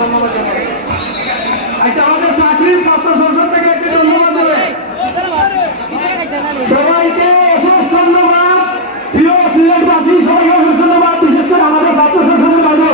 ধন্যবাদ জানাই। আচ্ছা, আমাদের চাকরির ছাত্র সংসদ থেকে একটি ধন্যবাদ দেবে সবাইকে। অশেষ ধন্যবাদ প্রিয় সিলেটবাসী, সবাইকে অশেষ ধন্যবাদ, বিশেষ করে আমাদের ছাত্র সংসদের বাইরে।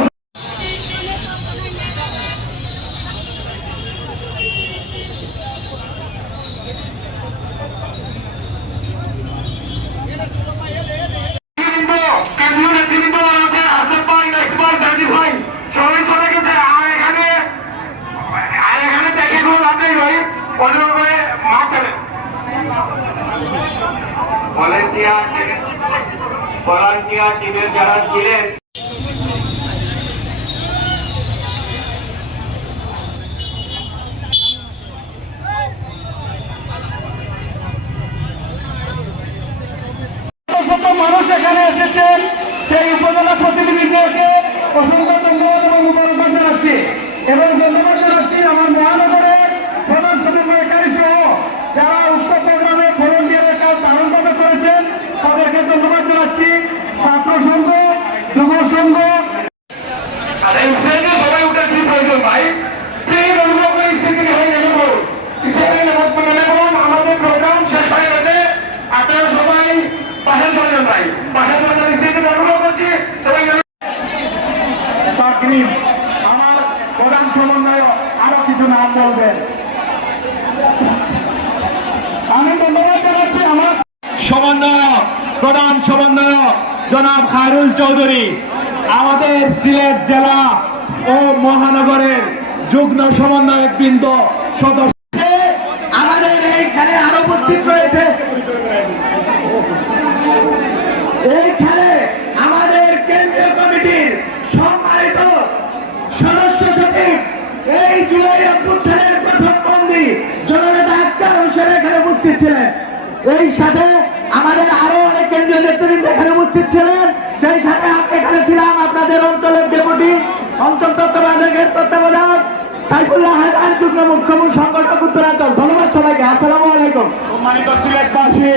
ভলান্টিয়ার টিমের যারা ছিলেন মানুষ এখানে এসেছেন, সেই উপজেলা প্রতিনিধিদেরকে অসংখ্য ধন্যবাদ এবং মুবারকবাদ জানাচ্ছি এবং ধন্যবাদ জানাচ্ছি আমার মহানগরের প্রধান সমন্বয়কারী সহ যারা উক্ত প্রোগ্রামে ভলান্টিয়ারের কাজ দারুণভাবে করেছেন, তাদেরকে ধন্যবাদ জানাচ্ছি। ছাত্র সংঘ, যুব সংঘ, সবাই উঠে কি প্রয়োজন ভাই, প্লিজ অনুগ্রহ করে স্টেজে হয়ে নেব, স্টেজে আমাদের প্রোগ্রাম শেষ হয়ে গেছে। আপনারা সবাই পাশে চলে যান ভাই, পাশে চলে যান, স্টেজে অনুগ্রহ করছি সবাই। তাকরিম আমার প্রধান সমন্বয় আরো কিছু নাম বলবেন। আমি ধন্যবাদ জানাচ্ছি আমার সমন্বয়ক, প্রধান সমন্বয়ক জনাব খায়রুল চৌধুরী, আমাদের সিলেট জেলা ও মহানগরের যুগ্ম সমন্বয়ক বৃন্দ সদস্য আমাদের এইখানে আরো উপস্থিত রয়েছে। এইখানে আমাদের কেন্দ্রীয় কমিটির সম্মানিত সদস্য সচিব, এই জুলাই অভ্যুত্থানের প্রথম বন্দী জননেতা আক্তার হোসেন এখানে উপস্থিত ছিলেন। এই সাথে আমাদের আরো অনেক কেন্দ্রীয় নেতৃবৃন্দ এখানে উপস্থিত ছিলেন। সেই সাথে আমি এখানে ছিলাম আপনাদের অঞ্চলের ডেপুটি অঞ্চল তত্ত্বাবধায়কের তত্ত্বাবধায়ক সাইফুল্লাহ হায়দার, যুগ্ম মুখ্য সংগঠক উত্তরাঞ্চল। ধন্যবাদ সবাইকে, আসসালামু আলাইকুম। সম্মানিত সিলেটবাসী,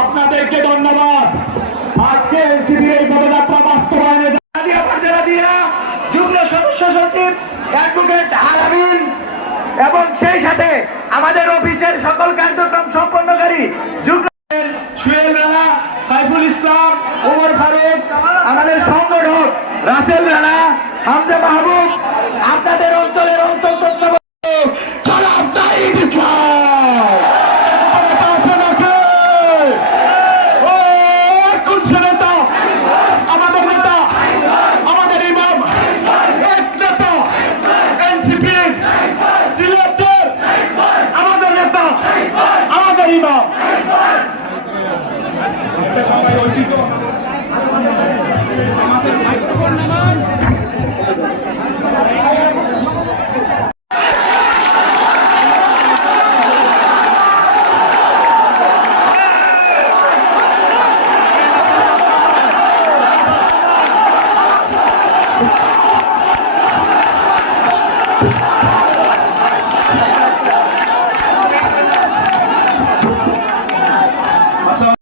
আপনাদেরকে ধন্যবাদ। আজকে এনসিপির এই পদযাত্রা বাস্তবায়নে যুগ্ম সদস্য সচিব অ্যাডভোকেট আলামিন এবং সেই সাথে আমাদের অফিসের সকল কার্যক্রম সম্পন্নকারী যুগ্ম সুহেল রানা, সাইফুল ইসলাম, ওমর ফারুক, আমাদের সংগঠক রাসেল রানা, হামজা মাহবুব, আপনাদের